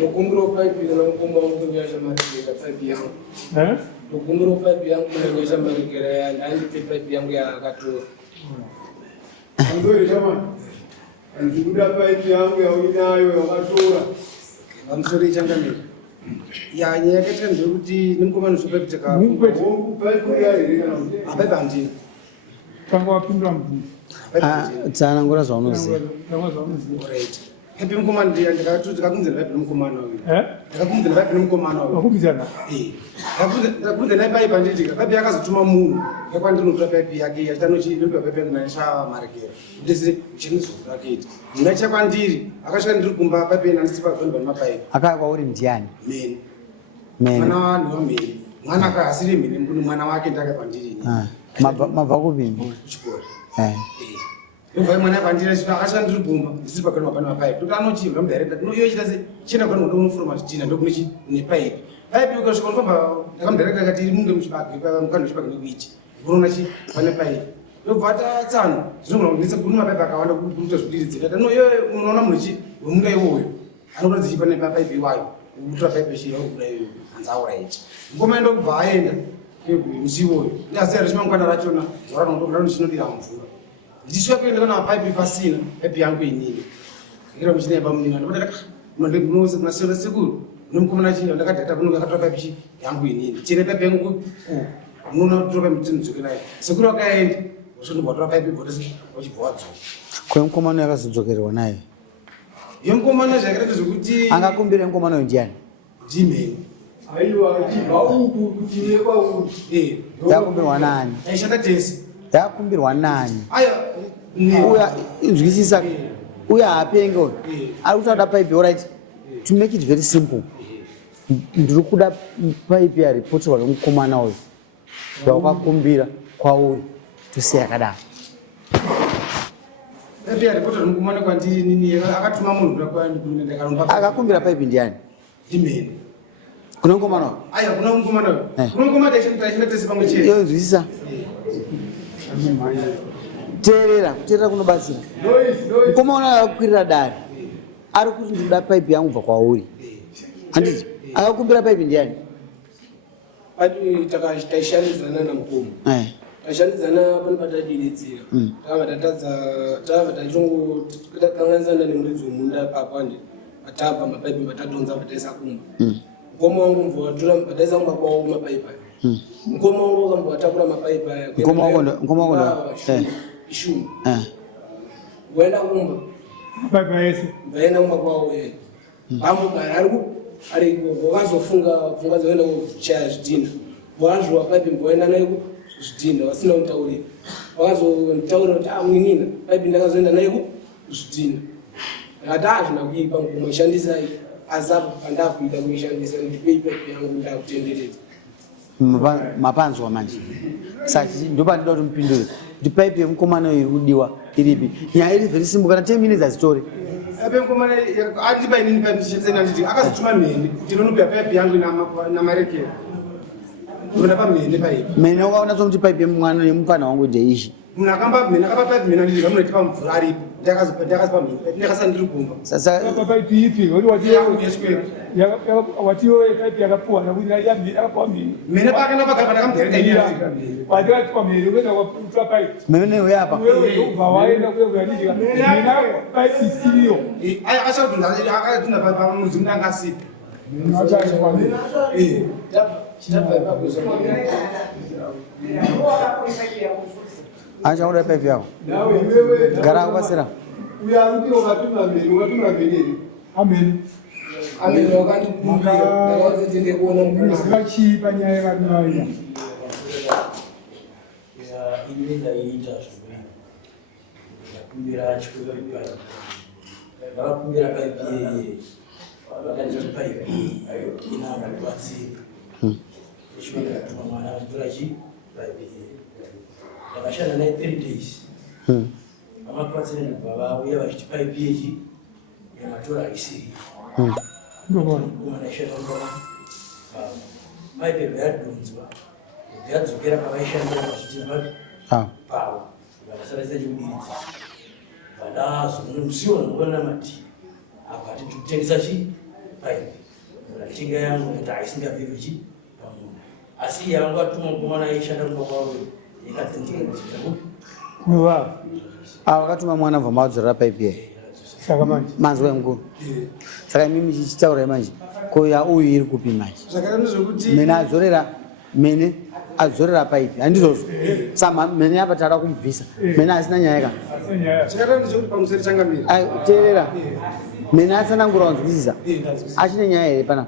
Dokumburo pipe na mkomo wangu nyasha marikera pipe yangu. Dokumburo pipe yangu na nyasha marikera ya ndani pipe yangu ya katu. Ngori chama. Anzuda pipe yangu ya unayo ya katura. Amsori changani. Ya nyekete nduti nimkomano super pitaka. Mungu pipe ya ile kana. Ape bandi. Tangu apindwa mtu. Tsana ngora zvaunoziva. Right. Happy mkomano ndiye ndakakunzira happy mkomano. Ndakakunzira happy mkomano. Wakumbizana. Ndakunzira naye pipe banditi. Pipe yakazotuma munhu. Yakwandinotora pipe yake yachanochi ndopa pipe naisha marikera. Ndisi chinizo raketi. Ngacha kwandiri akashaka ndiri kumba pipe nanisipa kwenda mapipe. Akaya kwauri ndiani? Meni. Meni. Mwana wangu meni. Mwana akasiri meni mbuni mwana wake ndaka kwandiri. Mabva kupini? Kuchikora. Eh. Mwana kwandiri akashaka ndiri kumba ndisipa kwenda mapipe. Totanochimba mudirector. Iyo chitaze china kwenda unofuruma chitina ndokunichi ne pipe. Pipe ukasvika unofamba ndakamudirector akati munge muchibage mukano muchibage nekuichi. Unoona chi pane pipe. Ndobvata tsano zvinogona kundisa kuti mapipe akawanda kuita zvidiridzika. No iyo unoona muchi wemunga iwoyo. Anokuti dzichipa ne pipe iwayo. Kutora pipe chiyo kudayo anzaura ichi. Ngoma ndo kubva aenda musiwoyo. Ndasera chimangwana rachona zora ndokuda ndichinodira mvura. Ndisvika kuenda kana pipe pasina pipe yangu inini. Ngira muchina pamunina ndobata ndinoze kunasera sekuru. Nomkomana chi ndakadata kuno akatora pipe yangu inini. Chine pipe yangu unoona kutora mutsinzuke naye. Sekuru akaenda usondobvatora pipe godesi uchibvadzo. Kwemkomano yakazodzokerwa naye. Yemkomana zvakaita zvokuti angakumbira mkomano ndiani? Ndimeni. Aiwa chibva uku kuti uku. Yakumbirwa nani? Aishanda tese. Yakumbirwa nani? Aya Uya inzwisisa. Uya apenge uyu. Ari kutada pipe alright. To make it very simple. Ndiri kuda pipe ya reporterwa nomukomana uyu. Wakakumbira kwauri. Tose yakadaro. Pipe reporter nomukomana kwandiri nini akatuma munhu kwandi ndakaromba. Akakumbira pipe ndiani? Ndimeni. Kuna mukomana uyu? Aya kuna mukomana uyu. Kuna mukomana taishanda tese pamwe chete. Iyo nzwisisa. Teerera kunobatsira. Mukomana akakwirira dare. Ari kuti ndinoda pipe yangu kubva kwauri. Handiti? Akakumbira pipe ndiani? Taishandidzana namukomo. Taishandidzana pane patadinitsira. Takava tachongokanganisana nemuridzi womunda papandi. Patabva mapipe patadonza pataisa kumba. Mukoma wangu mvoatora pataisa kumba kwawo mapipe. Mukoma wangu akamboatakura mapipe aya. Mukoma wangu ishumi. Waenda kumba. Mapipe yese. Vaenda kumba kwawo yena. Pambogara ari vazofunga zoenda kuchaya zvidhina. Vazviwa pipe mboenda naye kuzvidhina vasina kutaurira. Vakazontaurira kuti mwinina pipe ndakazoenda naye kuzvidhina. Akati hazvina kuipa muishandisai asi apo pandakuita kuishandisa ndipe pipe yangu ndakutenderedza. Mapanzwa manje. Saka ndopandida kuti mupindure. Kuti pipe yemukomana iri kudiwa iripi. Nyaya iri very simple kana 10 minutes azitori. Ape mukomana andipa inini pipe ndichishandisa nditi akazotuma mheni kuti ndinonupa pipe yangu namarekera. Ndona pamheni pipe. Mene wakaona kuti pipe yemwana yemukana wangu ndeishi. Munhu akamba mheni akapa pipe mheni ndiri vamunoti pamvura aripo. Ndakazipa mheni. Ndakasandiri kumba. Sasa pipe ipi? Watiwe pipe yakapuwa na kuti yakapuwa mheni. Mheni pakana pakapa ndakamudharekta inini. Wadati kwa mheni ukwenda kutua pipe. mene wewe hapa. Wewe ubva waenda kuyadika. Mina pipe isiyo. Aya akashadunda akadunda pamuzi ndangasipa. Acha kwa mheni. Acha ule pipe yako. Gara kupasira. Uyaruti wakatuma mheni. Amen. Amen wakati kumbira ndawaze tende kuona mkuu. Sivachipa nyaya yakadai. Ya inenda ita zvimwe. Ndakumbira chikwekwe pipe. Ndakakumbira pipe yeye. Vakati pipe ina ndakubatsira. Ishobora kutuma mwana kutora chi pipe yeye. Ndakashanda naye 3 days. Vamakubatsira ndibva vauya vachiti pipe yechi yamatora isiri. Umwana ishanda ngoma. Pipe yadonzwa. Yadzokera pavaishandira vachitiva pavo. Vakasarisa chikudiridza. Vadazo musiona nguvana mati. Apa kutengesa chi paipi ndatenga yangu kuti aisingabviri chi pamunda asi yangu atuma mukomana aishanda kumakwaro ikatsinzika Muva. Wakatuma mwana bva madzorera paipi yayi. Saka manje. Manzwa mukuru. Saka mimi chichitaura manje. Koya uyu iri kupi manje. Zvakara ndezvokuti Mene adzorera paipi. Handizvozvo. Sama mene apa tada kumubvisa. Mene asina nyaya ka. zvakara ndezvokuti pamusoro changamira. Ai teerera. Mene asanangura kunzwisisa. Achine nyaya here pana.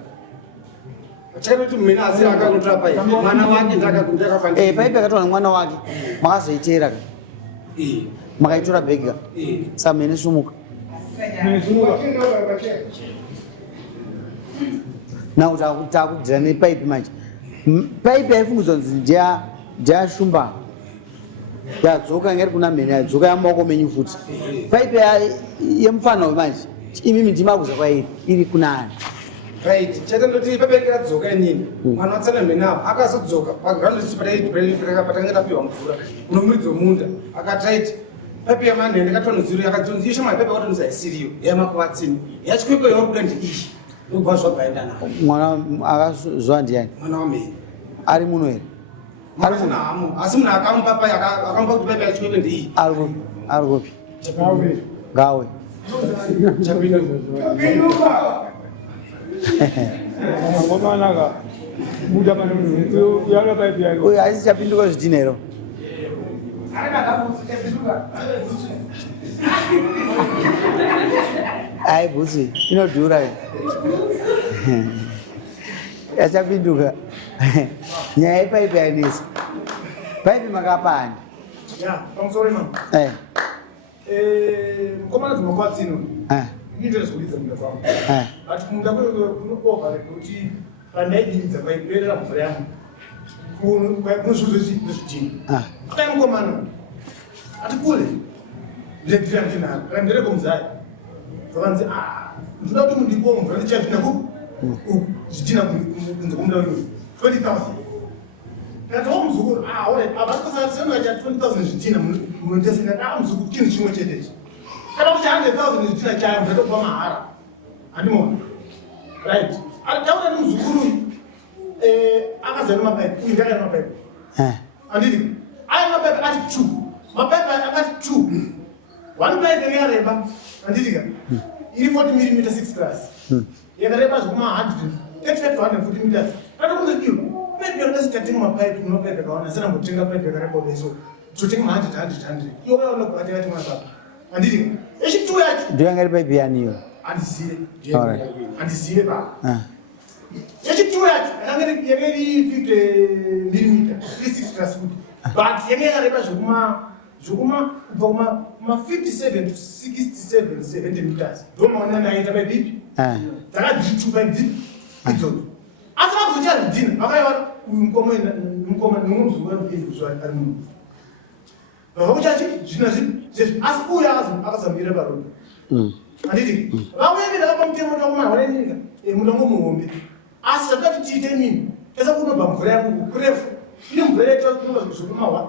Chakati kuti mene asi akakutora paipi. Mwana wake ndakapandika. Paipi akatora mwana wake. Makazoiteera ka. Makaitora bhegi ka. Saka mene sumuka. Na utakudzira nepaipi manje. Paipi yaifungidzwa kunzi ndeyashumba. Yadzoka ngari kuna mene yadzoka yamaoko menyu futi. Paipi yemufana wemanje. Imimi ndimakuza kwairi iri kuna ani. Right. Chatandoti paipi yakadzoka inini. Mwana watsana mene apo akazodzoka pagiraundi patanga tapiwa mvura. Unomuridzo munda. Akataiti paipi yamanhe ndakatonziro yakadzonzi ishoma paipi yakatonzi haisiriyo yamakuvatsini yachikwekwe yakuda ndiishi ndobva zvabvaenda nawo Mwana akazova ndiani? mwana wamene Ari muno here? asina hamo asi munhu akamupa kuti paipi yachikwekwe ndiiyi Ari kupi? Gawe. Gawe. Mukomana ka. Muda mana uyu yala paipi yayi. Uyu haisi chapinduka zvidhina here. Ai bhutsu inodhura yachapinduka. Nyaya yepaipi yanesa. Paipi makapani. ya pamusoro imomo mukomana dzinokwadzino inoita zvekulidza munda kwangu ati munda kunoova kuti pandaidinza kwaiperera mvura yangu kunosvuzve nezvidhina akaya mukomana ati kule ndedhira ndinako kana nderekomuzai zvakanzi ndoda kuti mundipo mvura ndichadhina zvidhina kunze komunda uyu 20,000 ndatoa muzukuru avatikosasengacha 20,000 zvidhina munoteseka muzukuru chinhu chimwe chetechi kana kuti 100,000 zvidhina chayo ndatokupa mahara handimona right taura nemuzukuru akazara nemapaipi uyu ndakana mapaipi handiti aya mapaipi ati 2 mapaipi akati 2 one paipi yareba handitika iri 40 mm 6 class yakareba zvekuma 135 to 140 meters tatokunzediwa maybe you're just starting my pipe, no pipe, and then I'm going to take a pipe and record so to take my 100. You are not going to get my back. And did it? Is it too much? Do you get a baby on you? And see it. Alright. And see it. Is it too much? And I'm going to get 50 millimeter, 36 class foot. But you're going to 57 to 67, 70 meters. Don't want to get a baby. That's 2 by zip. It's all. As long as you didn't, I nomuzungu wezvizvo ari munhu vauchachi zvinazvi asi uya akazambira parodi handiti vamweni vakapa mutemo takumana vanenyika munongo muhombe asi zvakati tiite nini tesa kunobva mvura yangu kurefu ine mvura yaitazvokuma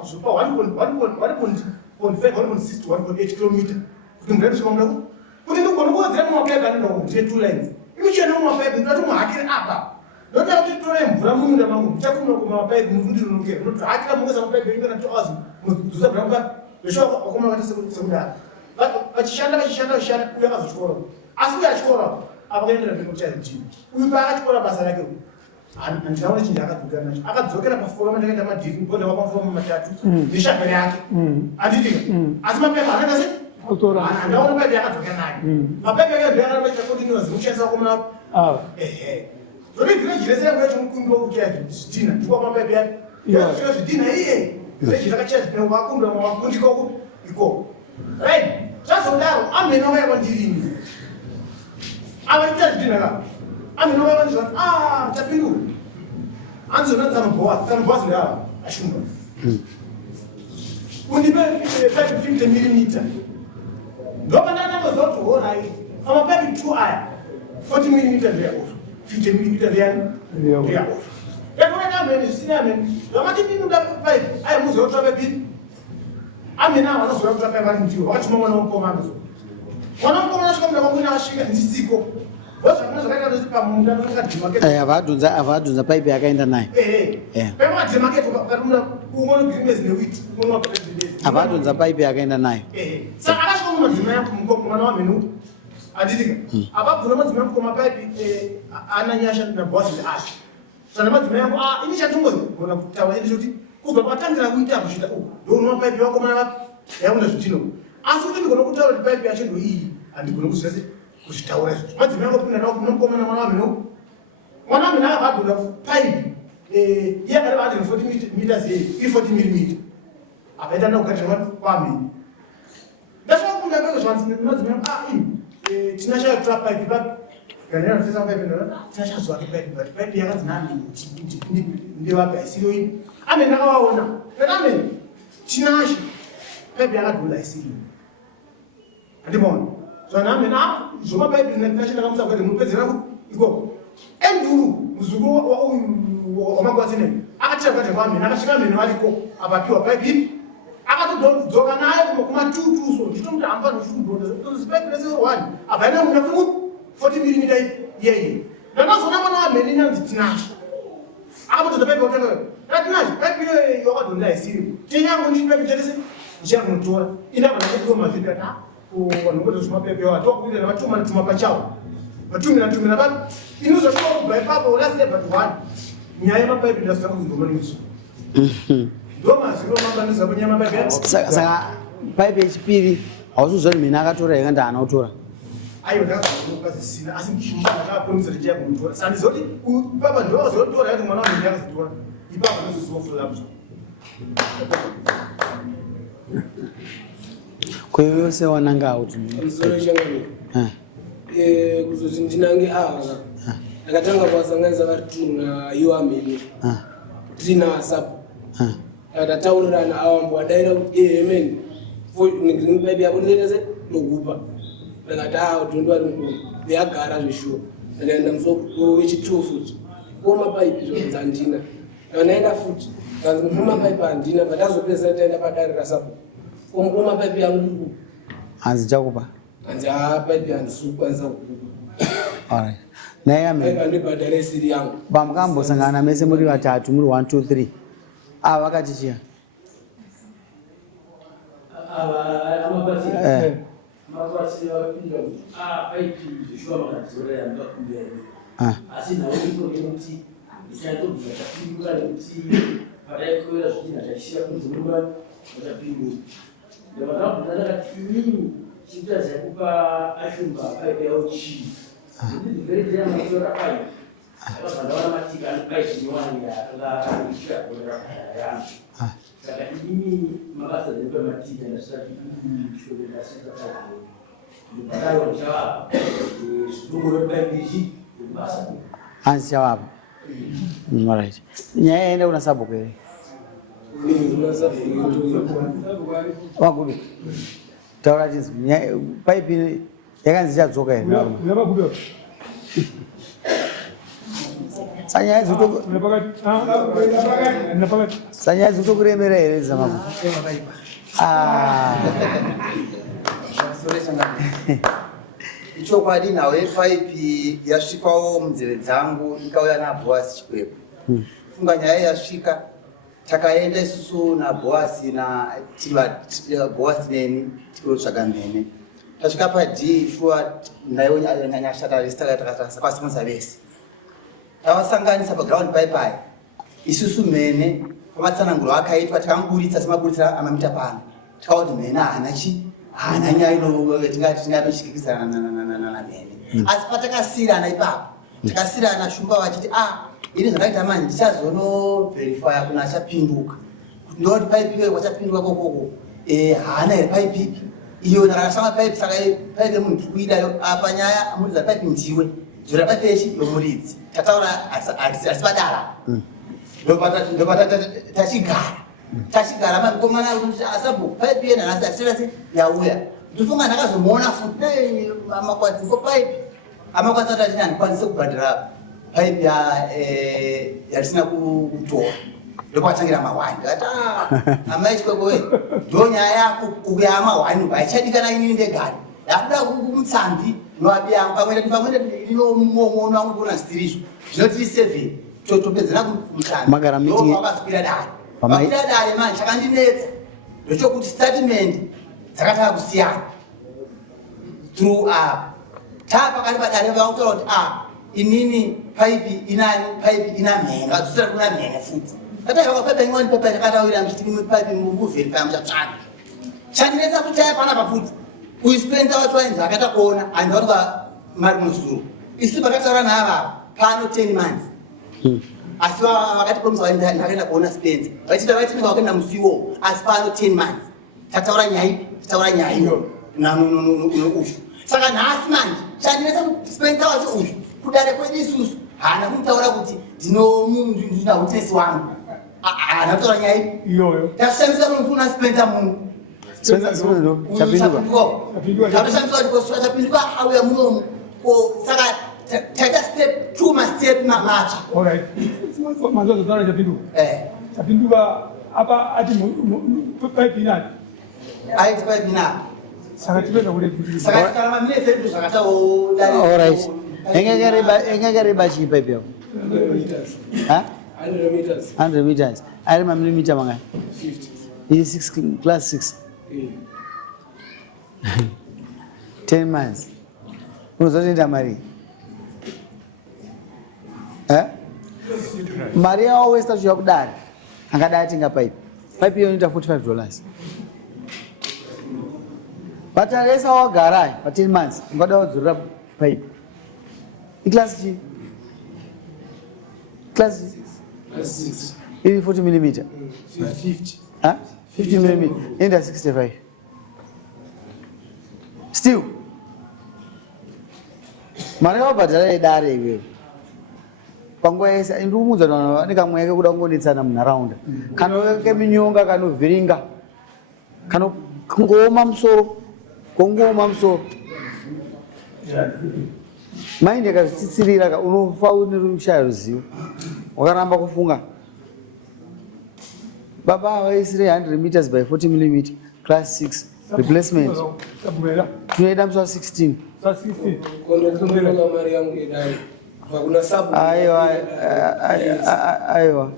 zvopa 1.6 to 1.8 kilometer kuti mvura yakusvika mudaku kuti ndigona kuwedzera mumapaipi anendaku ndine 2 lines imichena mumapaipi ndati muhakire apa ndoda kuti tore mvura mumunda mangu ndichakumira kumapaipi mundinonokera noti hakira mungesa mapaipi ingana 2000 mudzusa branga zveshoko wakomana kuti sekudara vachishanda uyu akazochikora asi uyu achikora avakaendera ndinochaidini uyu paakachikora basa rake handinaona chinhu akadzokera nacho akadzokera paforo mandakaita madhiki gonda kwamafomu matatu neshambe yake handitika asi mapaipi anaita se handaona paipi yakadzokera nayo mapaipi akabearaaita continuous muchandisa wakomana zvoridhira jiresera mwecho mukundo wokuchaya zvidhina ndikwa mapaipi yake zvika zvidhina iye zvechi rakachaya zvidhina wakundira mawakundika iko right zvazodaro amhena vaya vandirini avaita zvidhina ka amhena vaya vandizvati tapinduka hanzi zona tsanobhoazi ndava ashumba undipe 50 millimeter ndopandandangoziva kuti horai amapaipi 2 aya 40 millimeter ndeyaofa 50 millimeter ndeyaofa yatoenda amene zvisina amene vamati ndinoda paipi aya muzoya kutsva paipi amene avo anozoya kutsva paipi ari ndiwo vakachuma mwana wokomana mwana mukomana asvika muda kwamwina asvika ndisiko vozvakana zvakaita kuti pamunda akadhimaketi avadhunza paipi yakaenda nayo paimadhimaketi pakamuna umwe nogrimezi newiti umwe mapresidenti avadhunza paipi yakaenda nayo saka akasvika mumadzimai mwana wamhenu anditika apabvuna madzimai mukoma paipi ananyasha nabhosi asha sana madzimai yangu ini chandingogona kutaura ini kuti kubva patangira kuita kusvika uku ndounwa paipi wakomana yakunda zvidhino asi kuti ndigona kutaura kuti paipi yacho ndoiyi handigona kuzvese kuzvitaura izvo madzimai yangu pinda nawo kunomukomana mwana wamhenu mwana wamhenu akabvadhura paipi iye akareva 140 meters iri 40 mm akaita ndakugadzira kwamhenu ndasvaka kunda peko zvanzi madzimai yangu ini tinashaya paipi papi ganira kutesa paipi ndona tinashazwa paipi but paipi yakadzi nani ndivapi aisiriyo ini amene akawaona kuti amene tinasha paipi yakadhula aisiriyo andimona zvana amene zvomapaipi tinashindakamusa kwete munopedzera kuti ikoko enduru muzukuru wamagwatine akatira kwete kwamene akasvika amene valiko apapiwa paipi ipi akatodzoka naye kumatutuso nditomuti hamba nofumbonapaipi rese 1 abaina muna kuti 40 mm yeye ndakazona mwana wamheni nyanzi tinasha akapotodza paipi watanga tinasha paipi iyo yakadhonda aisiriyo tinyangu ndipaipi chetese ndichakunotora inabanaaiwa mavhiri ati vanhu voda zvimapaipi awo atokuita navatumana pachawo vatumira vanhu inozosvika kubva ipapo lasebut 1 nyaya yemapaipi ndasaka kuzomaniso ndomaziro mabanisa kunyaya mapaipi saka paipi yechipiri hausuzva kuti mheni akatora yakanda haana kutora aiwa ndakazisina asi ndakaponisa kuti ndiyakunotora saka ndizoti papa ndovakazotora yati mwana wamheni yakazotora ipapa ndozozivofulapo kweyo sewananga kuti msoro changani kuzoti ndinange ava akatanga kuvasanganisa vatuna iwo amheni tina sapo akataurirana awambo wadaira kuti amen paipi yako ndinetese ndokupa ndakati kuti ndwari mukoma ndeyagara zveshuwa ndakaenda musoko wechi2 futi komapaipi zvinonzi handina ndanaenda futi kanzi komapaipi handina but azopesa taenda padarira sapo komapaipi yangu ndikupa hanzi chakupa hanzi paipi handisukwanisa kukupa alright naye amene andibhadhara isiri yangu pamukambosangana mese muri vatatu muri 1 2 3 ava vakati chia hanzi chavapa alright nyaya yaenda kuna sabhuku here wagudu taura chinzi paipi yakanzi chadzoka here sanyaya dzitokuremera here dzamaku ichokwadi nawo paipi yasvikawo munzeve dzangu ikauya naBhoasi Chikweko funga nyaya yasvika takaenda isusu naBhoasi neni tikunotsvaga mhene tasvika pad shuwa naiwo nyanyashata resi takasimusa vese tavasanganisa paground paipai isusu mhene pamatsananguro akaitwa takanguritsa semaburitsira amamita pano takaoti mhene haana nyaya inotingati tingatochikikisana na mhene asi patakasiyirana ipapo takasiyirana shumba vachiti ini zvakaita mani ndichazonoverifya kuna achapinduka ndoti paipi wachapinduka kokoko haana here paipi iyo ndakanasama paipi saka paipi yemunhu tikuidayo apa nyaya amuridza paipi ndiwe dzura paipi yechi yomuridzi tataura asi padara tachigara makomana asabhuku paipi yenhanhasi asirase yauya ndifunga ndakazomuona futi makwadziko paipi amakwatsi ati achini handikwanise kubhadhira paipi yatisina kutora ndopatangira mahwani ndikati amai Chikweko we ndo nyaya yako kuya mahwani baichadikana inini ndegari ndakuda kumutsambi noabiyangu pamwe ndinomuona wangu kuona zitirizvo zvinoti 7 topedzera Magara meeting- kumutsambiwakakwira dare wakwira dare manje chakandinetsa ndochokuti statement dzakataka kusiyana through tapakati padare vakutaura kuti inini paipi ina mhenga dzosera kuna mhenga futi ataivapapepa imweni pepa yakatawira mchiti paipi muvheri muchatsvaka chandinetsa kuti panapa futi uyu Spencer wacho ainzi akaita kuona ainzi vatwa mari muzuru isi vakataura naava pano 10 months asi vakati promisa ndakaenda kuona Spencer vaitinga vakaenda musiwo asi pano 10 months tataura nyaya iyo ushu saka nhasi manje chandinetsa kuti Spencer wacho uyu kudare kwedu isusu haana kumutaura kuti ndina utesi wangu haana kutaura nyaya iyoyo tashamisa munhu kuna Spencer munhu chapinduka auya munomu saka taita step 2 mastep matsva alright mazozo taura chapinduka chapinduka apa ati paipi inani aiti paipina saka tipedza kuti saka tikarama mine zvedu zvakatawo Alright. Engenge reba chii pipe yako? 100 meters 100 meters. Ari mamilimeter mangani? 50 Hii 6 class 6. 10 months. Unozoenda mari. Mari yao westa chuya kudari. Angadai atenga pipe. Pipe hiyo inoita $45. Vataresa wagara pa 10 months. Ngoda wadzurira pipe. Class G. Class 6 ili 40 mm. 50 50 mm. Enda 65. Still. Mari wabhadhara idare iwewe. Panguva yese ndikumuudza kuti vanhu vane kamweke kuda kungodetsana munharaunda. Kanoweke minyonga, kanovhiringa, kanongooma musoro, kongooma musoro. Maindi akazvitsitsirira unofa unoshaya ruzivo. Wakaramba kufunga. Baba vaisire 100 meters by 40 mm class 6 replacement. Tunoida musi wa 16. kondokumbira mari yangu idare vakuna sabu Aiwa.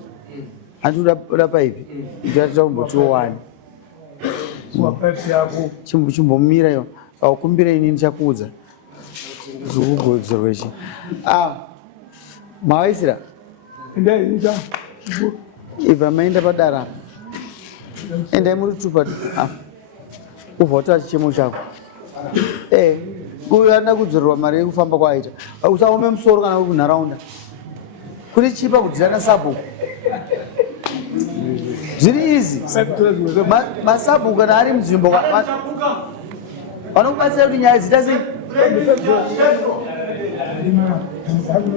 Handinoda paipi. Ndatoda kumbotiwo 1. paipi yako Chimbomira iyo. Akukumbira inini chakuudza. Zvukugodzorwechi. Mavaisira? ndaita Ibva maenda padara. Endai muri tupa. Ubva watoa chichemo chako. Uyu anoda kudzorerwa mari yekufamba kwaita. Usaome musoro kana uri kunharaunda. Kuri chipa kudhirana sabhuku. Zviri izi. Masabhuku kana ari munzvimbo vanokubatsira kuti nyaya dzita sei.